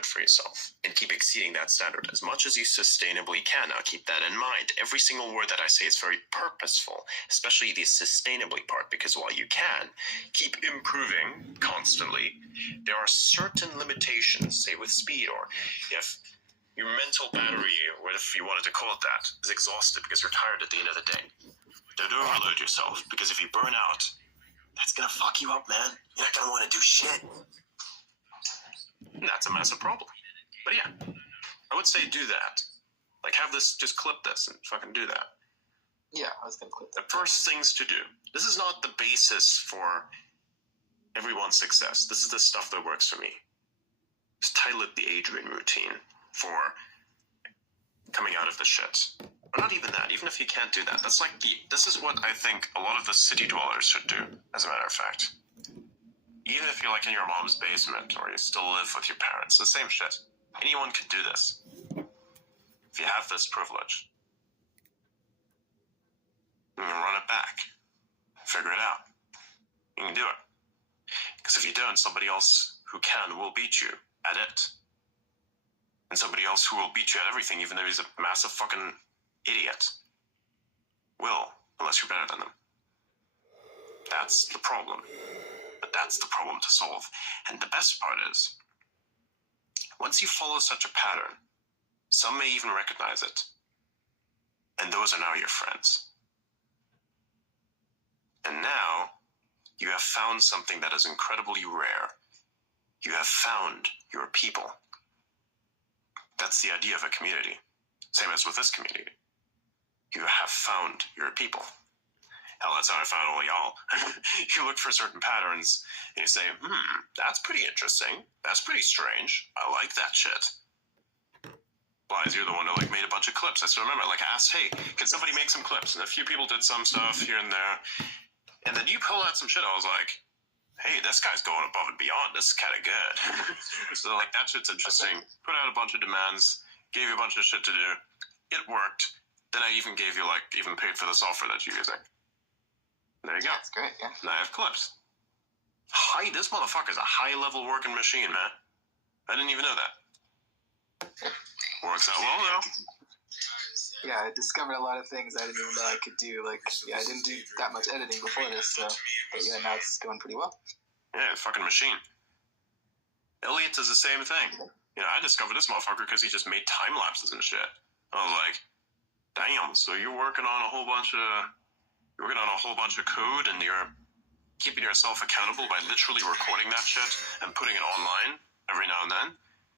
standard for yourself and keep exceeding that standard as much as you sustainably can. Now, keep that in mind. Every single word that I say is very purposeful, especially the sustainably part, because while you can keep improving constantly, there are certain limitations, say with speed, or if your mental battery, or whatever you wanted to call it that, is exhausted because you're tired at the end of the day. Don't overload yourself, because if you burn out, that's gonna fuck you up, man. You're not gonna want to do shit. And that's a massive problem. But yeah, I would say do that. Like, have this, just clip this and fucking do that. Yeah, I was gonna clip that. The first things to do. This is not the basis for everyone's success. This is the stuff that works for me. Just title it the Adrian routine for coming out of the shit. Or not even that, even if you can't do that. That's like this is what I think a lot of the city dwellers should do, as a matter of fact. Even if you're like in your mom's basement or you still live with your parents, the same shit. Anyone can do this. If you have this privilege, you can run it back. Figure it out. You can do it. Because if you don't, somebody else who can will beat you at it. And somebody else who will beat you at everything, even though he's a massive fucking idiot, will, unless you're better than them. That's the problem. But that's the problem to solve. And the best part is, once you follow such a pattern, some may even recognize it. And those are now your friends. And now, you have found something that is incredibly rare. You have found your people. That's the idea of a community. Same as with this community. You have found your people. Hell, that's how I found all y'all. You look for certain patterns, and you say, that's pretty interesting. That's pretty strange. I like that shit. Lies, you're the one who made a bunch of clips. I still remember, I asked, hey, can somebody make some clips? And a few people did some stuff here and there. And then you pull out some shit. I was like, hey, this guy's going above and beyond. This is kind of good. So, that shit's interesting. Put out a bunch of demands. Gave you a bunch of shit to do. It worked. Then I even gave you, even paid for the software that you're using. There you go. That's great, yeah. Now I have clips. This motherfucker's a high-level working machine, man. I didn't even know that. Works out well, though. Yeah, I discovered a lot of things I didn't even know I could do. I didn't do that much editing before this, so... But yeah, now it's going pretty well. Yeah, fucking machine. Elliot does the same thing. I discovered this motherfucker because he just made time lapses and shit. I was like, damn, so you're working on a whole bunch of code and you're keeping yourself accountable by literally recording that shit and putting it online every now and then?